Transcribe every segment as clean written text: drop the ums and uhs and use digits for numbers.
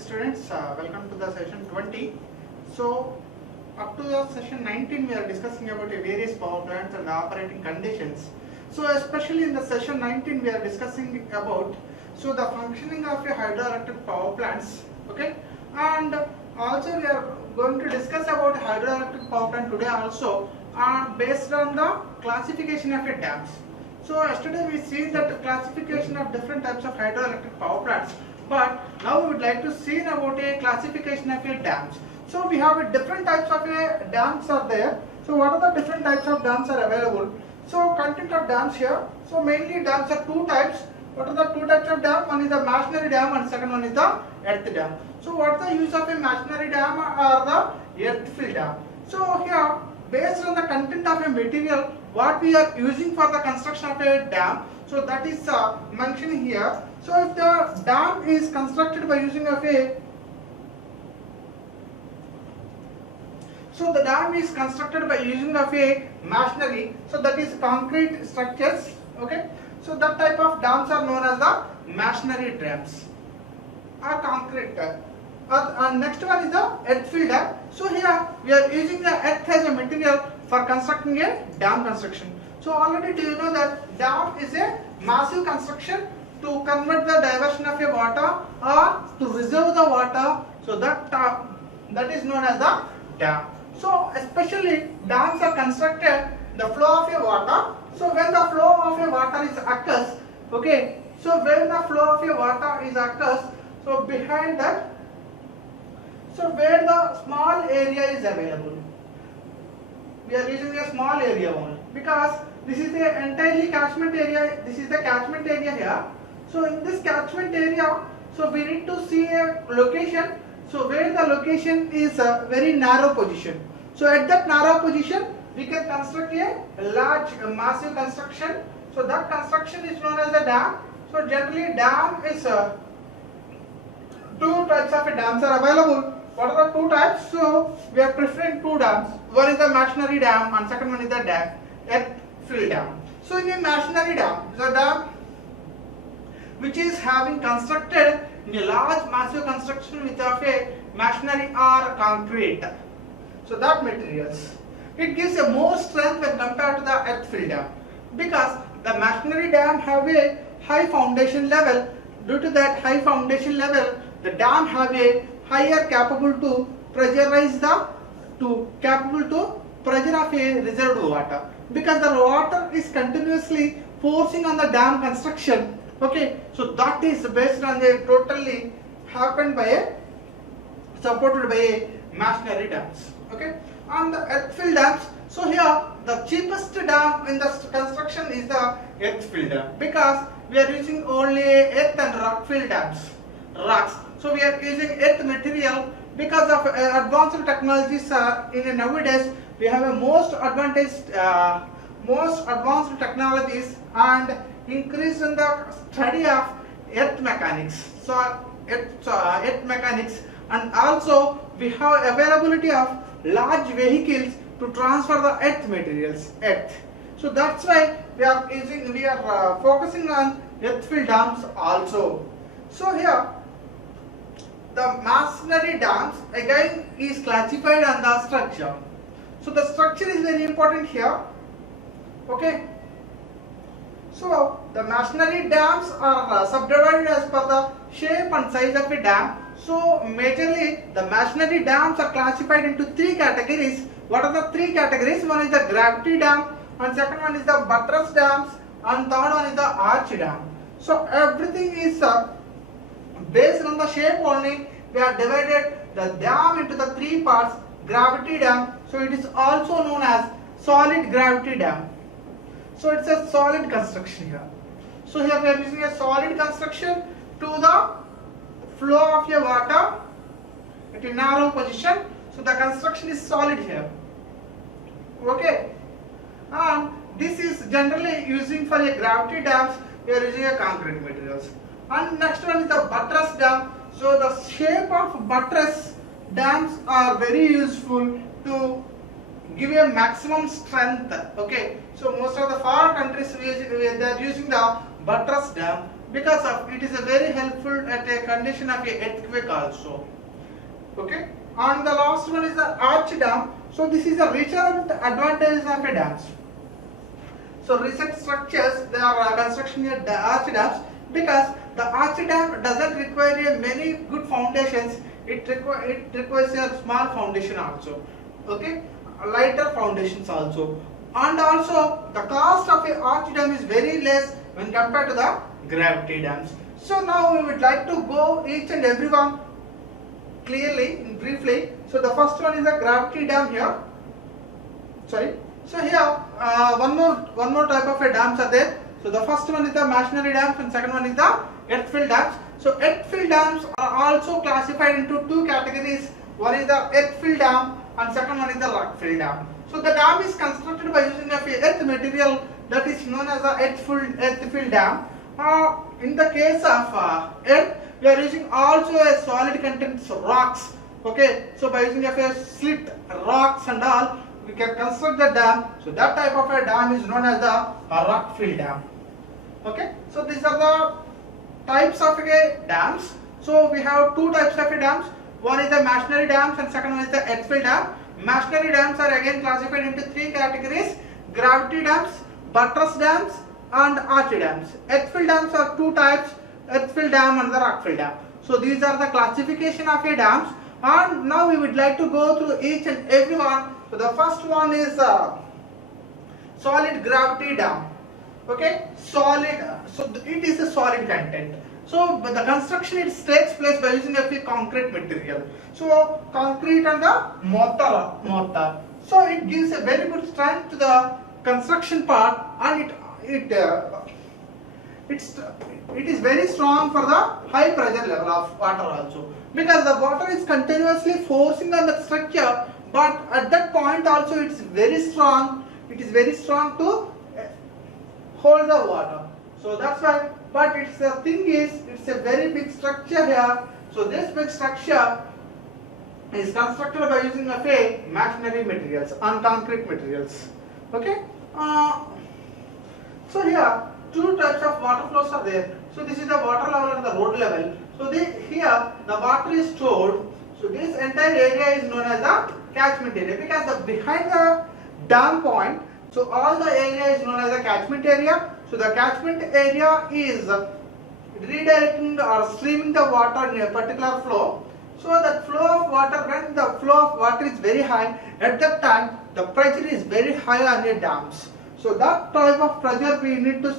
students, welcome to the session 20. So up to the session 19 we are discussing about various power plants and operating conditions. So especially in the session 19 we are discussing about the functioning of a hydroelectric power plants, okay, and also we are going to discuss about hydroelectric power plant today also based on the classification of a dams. So yesterday we see that classification of different types of hydroelectric power plants, but now we would like to see about a classification of a dams. So we have a different types of a dams are there. So what are the different types of dams are available? So content of dams here. So mainly dams are two types. What are the two types of dam? One is the machinery dam and second one is the earth dam. So what is the use of a machinery dam or the earth fill dam? So here, based on the content of a material what we are using for the construction of a dam, so that is mentioned here. So if the dam is constructed by using of a the dam is constructed by using of a machinery, so that is concrete structures, okay. So that type of dams are known as the machinery dams or concrete dam. Next one is the earth fill dam. So here we are using the earth as a material for constructing a dam construction. So already do you know that dam is a massive construction to convert the diversion of a water or to reserve the water. So that is known as the dam. So especially dams are constructed the flow of a water. So when the flow of a water is occurs, okay. So when the flow of a water is occurs, so behind that, so where the small area is available, we are using a small area only because this is the entirely catchment area. This is the catchment area here. So in this catchment area, so we need to see a location. So where the location is a very narrow position. So at that narrow position, we can construct a large, massive construction. So that construction is known as a dam. So generally, dam is two types of dams are available. What are the two types? So we are preferring two dams. One is the machinery dam and second one is the earth fill dam. So in a machinery dam, the dam which is having constructed in a large massive construction with of a machinery or concrete. So that materials, it gives a more strength when compared to the earth fill dam because the machinery dam have a high foundation level. Due to that high foundation level, the dam have a higher capable to pressurize capable to pressure of a reserved water because the water is continuously forcing on the dam construction. Okay, so that is based on the totally happened by a supported by a machinery dams. Okay, on the earth fill dams. So here the cheapest dam in the construction is the earth fill dam because we are using only earth and rock fill dams, rocks. So we are using earth material because of advanced technologies. In nowadays we have a most advanced technologies and increase in the study of earth mechanics. So earth mechanics, and also we have availability of large vehicles to transfer the earth materials. So that's why we are focusing on earth fill dams also. So here the masonry dams again is classified on the structure. So the structure is very important here. Okay. So the masonry dams are subdivided as per the shape and size of a dam. So majorly the masonry dams are classified into three categories. What are the three categories? One is the gravity dam, and second one is the buttress dams, and third one is the arch dam. So everything is based on the shape only. We are divided the dam into the three parts. Gravity dam, so it is also known as solid gravity dam. So it's a solid construction here. So here we are using a solid construction to the flow of your water at a narrow position. So the construction is solid here. Okay. And this is generally using for a gravity dams. We are using a concrete materials. And next one is the buttress dam. So the shape of buttress dams are very useful to give a maximum strength. Okay, so most of the foreign countries they are using the buttress dam because of it is a very helpful at a condition of a earthquake also. Okay, and the last one is the arch dam. So this is the recent advantages of a dams. So recent structures, they are construction near the arch dams, because the arch dam doesn't require a many good foundations. It requires a small foundation also. Okay, lighter foundations also, and also the cost of a arch dam is very less when compared to the gravity dams. So now we would like to go each and every one clearly and briefly. So the first one is the gravity dam here. Sorry. So here one more type of a dams are there. So the first one is the masonry dams and second one is the earth-filled dams. So earth-filled dams are also classified into two categories. One is the earth-filled dam and second one is the rock-filled dam. So the dam is constructed by using of a earth material that is known as the earth-filled dam. In the case of earth, we are using also a solid contents rocks. Okay, so by using of a slit rocks and all, we can construct the dam. So that type of a dam is known as the rock-filled dam. Okay, so these are the types of dams. So we have two types of dams. One is the masonry dams and second one is the earth-filled dam. Masonry dams are again classified into three categories: gravity dams, buttress dams, and arch dams. Earth-filled dams are two types: earth-filled dam and the rock-filled dam. So these are the classification of a dams. And now we would like to go through each and every one. So the first one is solid gravity dam. Okay, solid. So it is a solid content. So the construction it takes place by using a concrete material. So concrete and the mortar. So it gives a very good strength to the construction part, and it is very strong for the high pressure level of water also, because the water is continuously forcing on the structure, but at that point also it is very strong. It is very strong to hold the water. So that's why. But it's the thing is, it's a very big structure here. So this big structure is constructed by using of a masonry materials and concrete materials. Okay. So here two types of water flows are there. So this is the water level and the road level. So here the water is stored. So this entire area is known as the catchment area, because the behind the dam point, so all the area is known as the catchment area. So the catchment area is redirecting or streaming the water in a particular flow. So that flow of water, when the flow of water is very high, at that time the pressure is very high on the dams. So that type of pressure we need to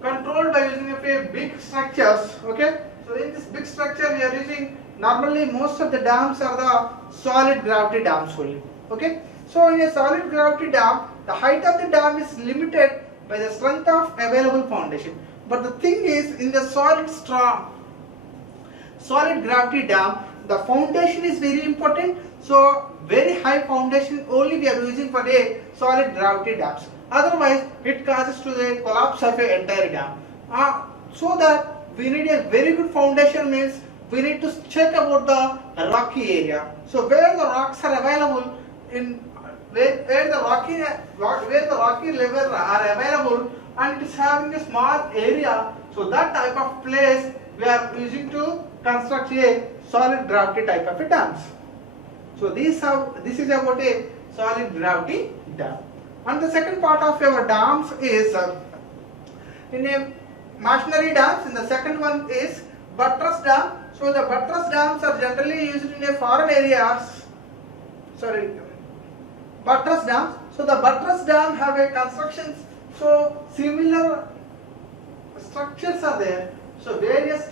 control by using a big structures. Okay. So in this big structure we are using, normally most of the dams are the solid gravity dams only. Okay. So in a solid gravity dam, the height of the dam is limited by the strength of available foundation. But the thing is, in the solid gravity dam, the foundation is very important. So very high foundation only we are using for a solid gravity dams. Otherwise, it causes to the collapse of an entire dam. So that we need a very good foundation means we need to check about the rocky area. So where the rocks are available, where the rocky level are available, and it is having a small area, so that type of place we are using to construct a solid gravity type of a dams. So this is about a solid gravity dam. And the second part of our dams is in a masonry dams, and the second one is buttress dam. So the buttress dams are generally used in a foreign areas. Buttress dams. So the buttress dam have a constructions. So similar structures are there. So various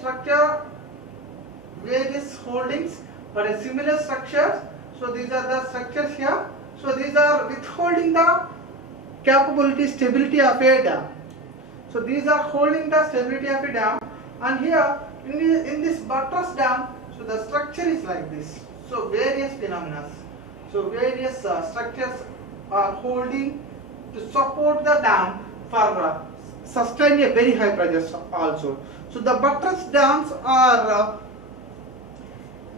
holdings, but a similar structures. So these are the structures here. So these are withholding the stability of a dam. So these are holding the stability of a dam. And here in this buttress dam, so the structure is like this. So various phenomena. So various structures are holding to support the dam for sustain a very high pressure also. So the buttress dams are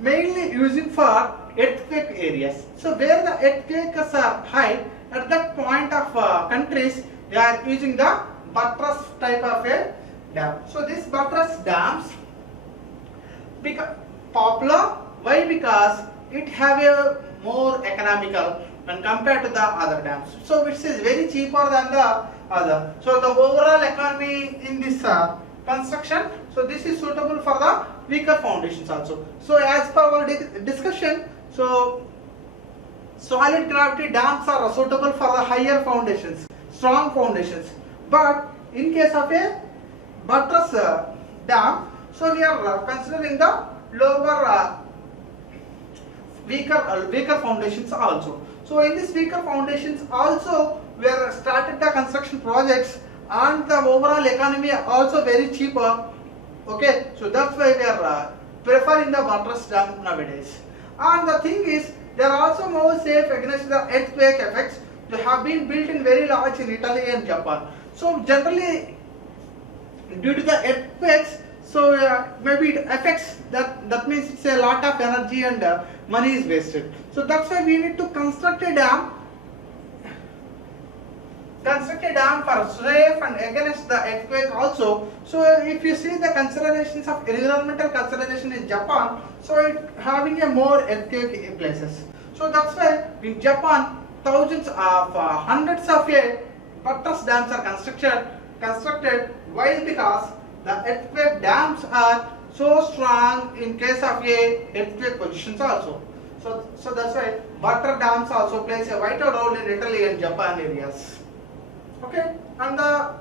mainly using for earthquake areas. So where the earthquakes are high, at that point of countries, they are using the buttress type of a dam. So these buttress dams become popular. Why? Because it have a more economical when compared to the other dams. So which is very cheaper than the other. So the overall economy in this construction, so this is suitable for the weaker foundations also. So as per our discussion, so solid gravity dams are suitable for the higher foundations, strong foundations. But in case of a buttress dam, so we are considering the lower weaker foundations also. So in these weaker foundations also we are started the construction projects, and the overall economy also very cheaper. Okay, so that's why we are preferring the buttress dam nowadays. And the thing is, they are also more safe against the earthquake effects. They have been built in very large in Italy and Japan. So generally, due to the earthquakes, so maybe it affects that means it's a lot of energy and money is wasted. So that's why we need to construct a dam for safe and against the earthquake also. So if you see the considerations of environmental consideration in Japan, so it having a more earthquake places. So that's why in Japan thousands of hundreds of buttress dams are constructed. Why? Because the earthquake dams are so strong in case of earthquake positions also. So that's why buttress dams also plays a vital role in Italy and Japan areas. Okay, and the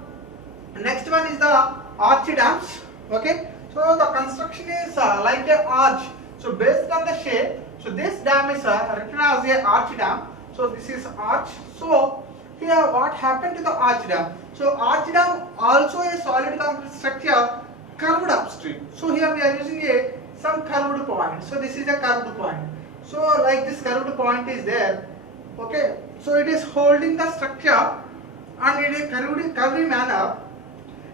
next one is the arch dams. Okay, so the construction is like a arch. So based on the shape, so this dam is written as a arch dam. So this is arch. So here what happened to the arch dam? So arch dam also a solid concrete structure curved upstream. So here we are using some curved point. So this is a curved point. So like this curved point is there. Okay, so it is holding the structure and in a curvy manner,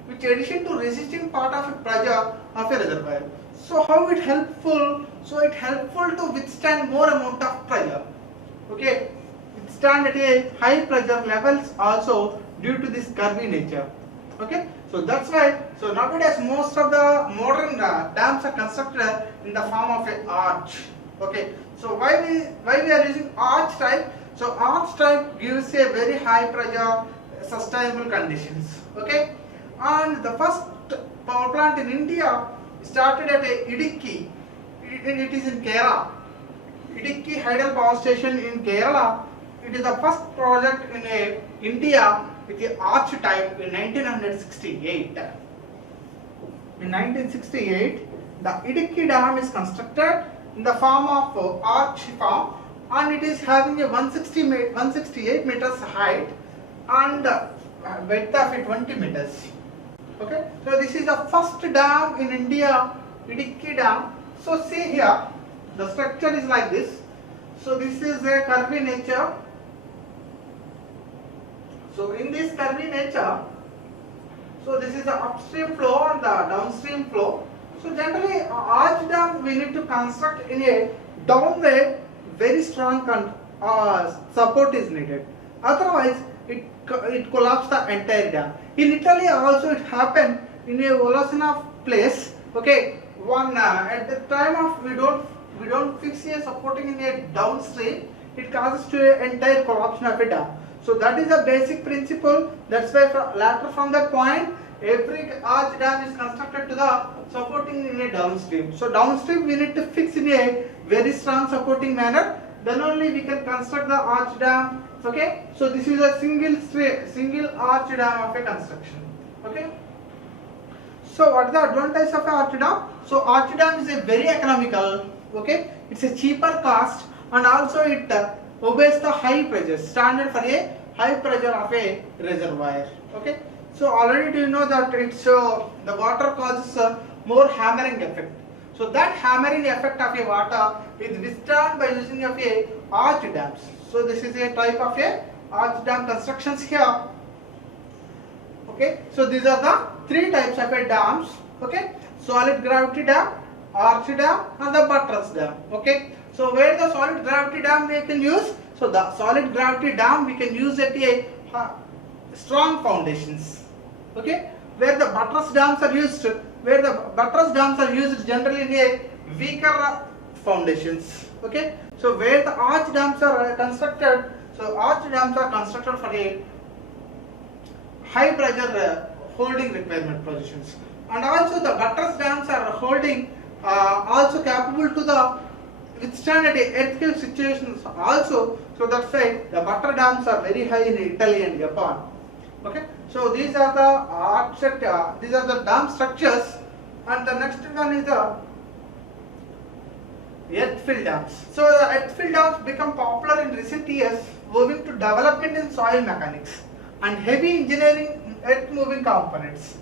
which addition to resisting part of a pressure of a reservoir. So how it helpful? So it helpful to withstand more amount of pressure. Okay, withstand at a high pressure levels also due to this curvy nature. Okay, so that's why. So nowadays most of the modern dams are constructed in the form of an arch. Okay, so why we are using arch type? So arch type gives a very high pressure sustainable conditions. Okay, and the first power plant in India started at Idukki. It is in Kerala. Idukki Hydel Power Station in Kerala. It is the first project in India with the arch type in 1968. In 1968, the Idukki Dam is constructed in the form of arch form, and it is having a 168 meters height and width of 20 meters. Okay, so this is the first dam in India, Idukki Dam. So see here, the structure is like this. So this is a curvy nature. So in this curvy nature, so this is the upstream flow and the downstream flow. So generally arch dam we need to construct in a downward, very strong support is needed. Otherwise it collapsed the entire dam. In Italy also it happened in a Volosina place. Okay, at the time of we don't fix a supporting in a downstream, it causes to an entire collapse of a dam. So that is a basic principle. That's why later from that point, every arch dam is constructed to the supporting in a downstream. So downstream we need to fix in a very strong supporting manner. Then only we can construct the arch dam. Okay. So this is a single arch dam of a construction. Okay. So what is the advantage of an arch dam? So arch dam is a very economical. Okay. It's a cheaper cost, and also it obeys the high pressure standard for a high pressure of a reservoir. Okay. So already do you know that it's the water causes more hammering effect. So that hammering effect of a water is withstood by using of a arch dams. So this is a type of a arch dam constructions here. Okay. So these are the three types of a dams. Okay. Solid gravity dam, arch dam, and the buttress dam. Okay. So where the solid gravity dam we can use? So the solid gravity dam we can use at a strong foundations. Okay, where the buttress dams are used, generally in a weaker foundations. Okay, so where the arch dams are constructed, so arch dams are constructed for a high pressure holding requirement positions, and also the buttress dams are holding also capable to the withstand at earthquake situations also. So that's why the butter dams are very high in Italy and Japan. Okay, so these are the dam structures, and the next one is the earth-filled dams. So the earth-filled dams become popular in recent years owing to development in soil mechanics and heavy engineering earth-moving components.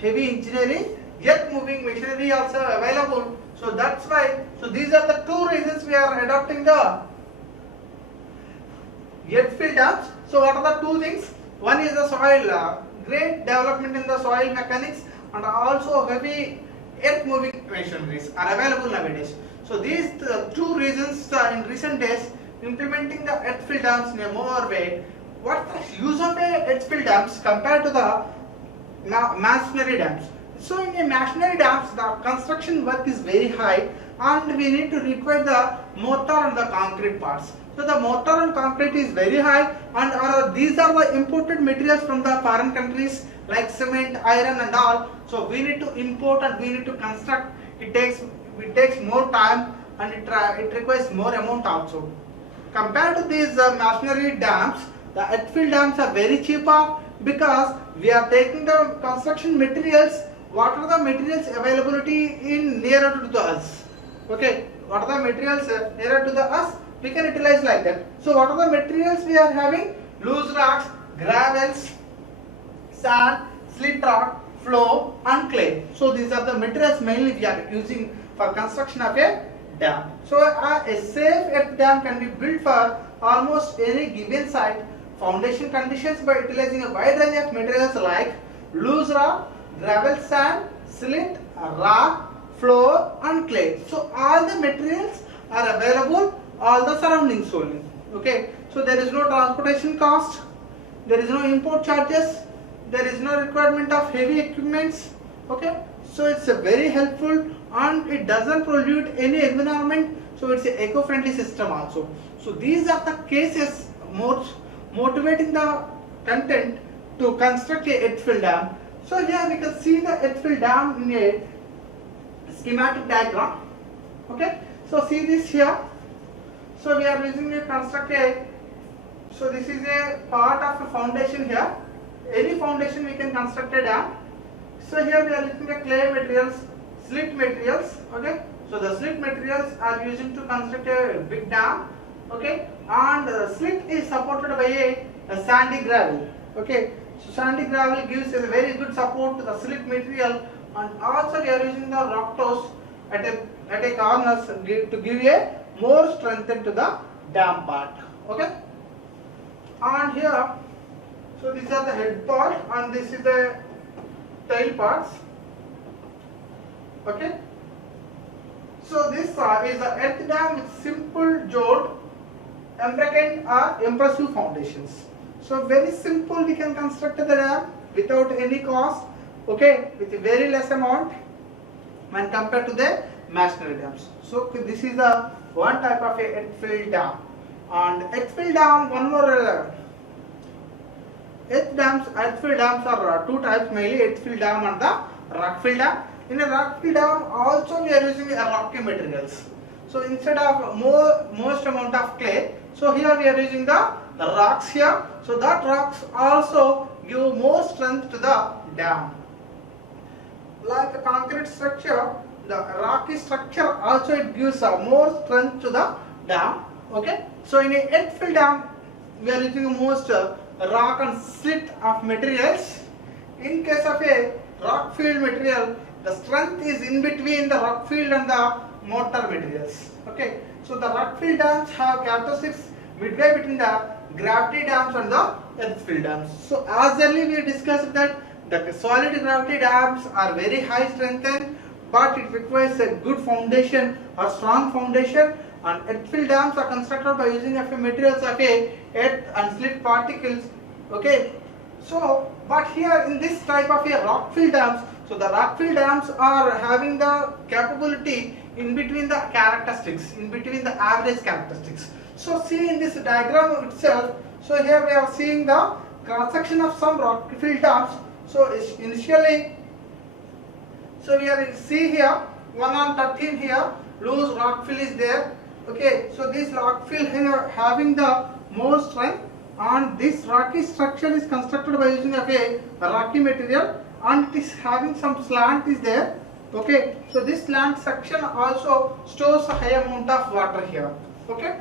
Heavy engineering earth-moving machinery also available. So that's why. So these are the two reasons we are adopting the earth-filled dams. So what are the two things? One is the soil, great development in the soil mechanics, and also heavy earth-moving machineries are available nowadays. So these two reasons in recent days implementing the earth-filled dams in a more way. What the use of a earth-filled dams compared to the masonry dams? So in a masonry dams, the construction work is very high, and we need to require the mortar and the concrete parts. So the mortar and concrete is very high, and these are the imported materials from the foreign countries like cement, iron and all. So we need to import and we need to construct. It takes more time, and it requires more amount also. Compared to these masonry dams, the earth-filled dams are very cheaper because we are taking the construction materials. What are the materials availability in nearer to the us? Okay, what are the materials nearer to the us? We can utilize like that. So what are the materials we are having? Loose rocks, gravels, sand, slit rock, flow and clay. So these are the materials mainly we are using for construction of a dam. So a safe earth dam can be built for almost any given site. Foundation conditions by utilizing a wide range of materials like loose rock, gravel, sand, slit, rock, floor and clay. So all the materials are available, all the surroundings only. Okay, so there is no transportation cost, there is no import charges, there is no requirement of heavy equipments. Okay, so it's a very helpful, and it doesn't pollute any environment, so it's an eco-friendly system also. So these are the cases motivating the content to construct a earth-filled dam. So here we can see the earth-filled dam in a schematic diagram. Okay, so see this here. So we are using to construct a. So this is a part of a foundation here. Any foundation we can construct a dam. So here we are using the clay materials, slit materials. Okay, so the slit materials are used to construct a big dam. Okay, and slit is supported by a sandy gravel. Okay, so sandy gravel gives a very good support to the slit material, and also we are using the rock toes at a corners to give a more strength to the dam part. Okay, and here, so these are the head part and this is the tail parts. Okay, so this is the earth dam with simple jolt, embracant or impressive foundations. So very simple, we can construct the dam without any cost. Okay, with very less amount when compared to the masonry dams. So this is the one type of a earth-filled dam. And earth-filled dam, one more earth-filled dams are two types mainly, earth-filled dam and the rock-filled dam. In a rock-filled dam also we are using rocky materials. So instead of most amount of clay, so here we are using the rocks here. So that rocks also give more strength to the dam. Like a concrete structure, the rocky structure also it gives more strength to the dam. Okay, so in a earth-filled dam we are using most rock and slit of materials. In case of a rock-filled material, the strength is in between the rock-filled and the mortar materials. Okay, so the rock-filled dams have characteristics midway between the gravity dams and the earth-filled dams. So as earlier we discussed that the solid gravity dams are very high strengthened, but it requires a good foundation or strong foundation, and earth-filled dams are constructed by using of materials of a earth and slit particles. Okay, So, but here in this type of a rock fill dams, so the rock fill dams are having the capability in between the characteristics, in between the average characteristics. So see in this diagram itself, so here we are seeing the cross section of some rock fill dams. So initially, so we are see here 1 on 13 here, loose rock fill is there. Okay, so this rock fill here having the more strength, and this rocky structure is constructed by using of a rocky material, and it is having some slant is there. Okay, so this slant section also stores a high amount of water here. Okay,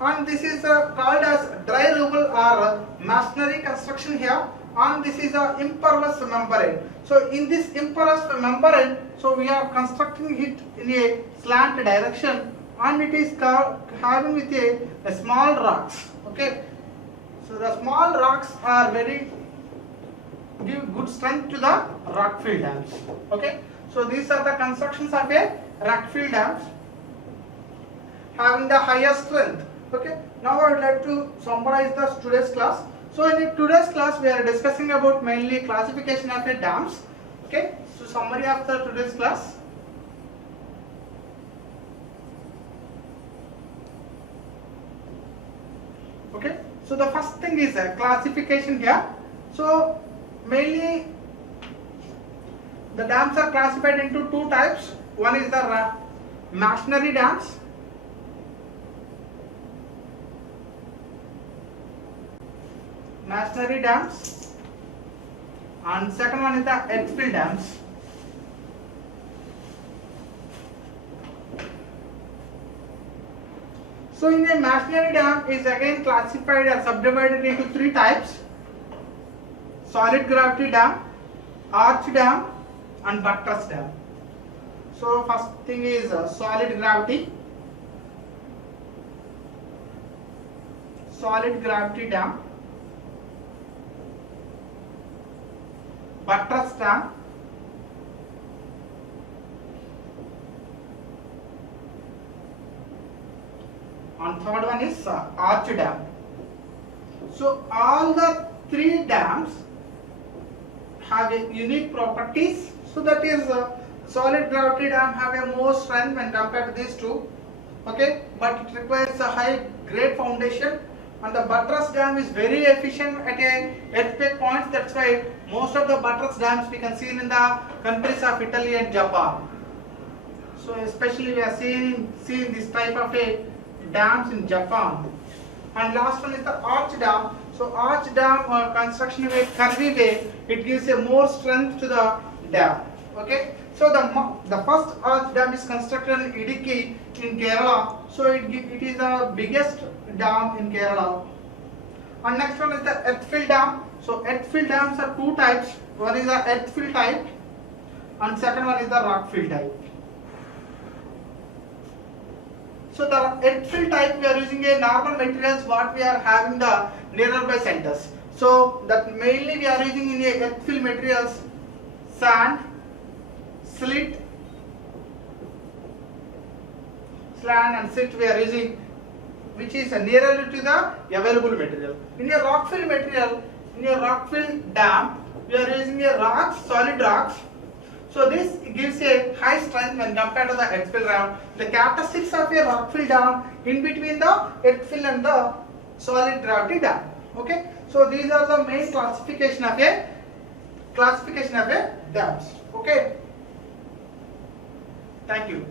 and this is called as dry rubble or masonry construction here, and this is a impervious membrane. So in this impervious membrane, so we are constructing it in a slant direction, and it is having with a small rocks. Okay, so the small rocks are very give good strength to the rock fill dams. Okay, so these are the constructions of a rock fill dams having the highest strength. Okay, now I would like to summarize the today's class. So in today's class we are discussing about mainly classification of a dams. Okay, so summary of the today's class. Okay, so the first thing is classification here. So mainly the dams are classified into two types. One is the masonry dams, and second one is the earth fill dams. So in a masonry dam is again classified or subdivided into three types: solid gravity dam, arch dam, and buttress dam. So first thing is solid gravity dam, buttress dam, and third one is arch dam. So all the three dams have a unique properties. So that is solid gravity dam have a more strength when compared to these two. Okay, but it requires a high grade foundation, and the buttress dam is very efficient at a earthquake points. That's why most of the buttress dams we can see in the countries of Italy and Japan. So especially we are seeing this type of a dams in Japan. And last one is the arch dam. So arch dam construction way, curvy way, it gives a more strength to the dam. Okay, so the first arch dam is constructed in Idukki in Kerala. So it is the biggest dam in Kerala. And next one is the earth fill dam. So earth fill dams are two types. One is the earth fill type, and second one is the rock fill type. So the earth fill type we are using a normal materials what we are having the nearby centers. So that mainly we are using in a earth fill materials sand, slit, and silt we are using, which is nearer to the available material. In a rock fill material, in a rock fill dam, we are using a rocks, solid rocks. So this gives a high strength when compared to the earth fill dam. The characteristics of a rock fill dam in between the earth fill and the solid gravity dam. Okay, so these are the main classification of a dams. Okay, thank you.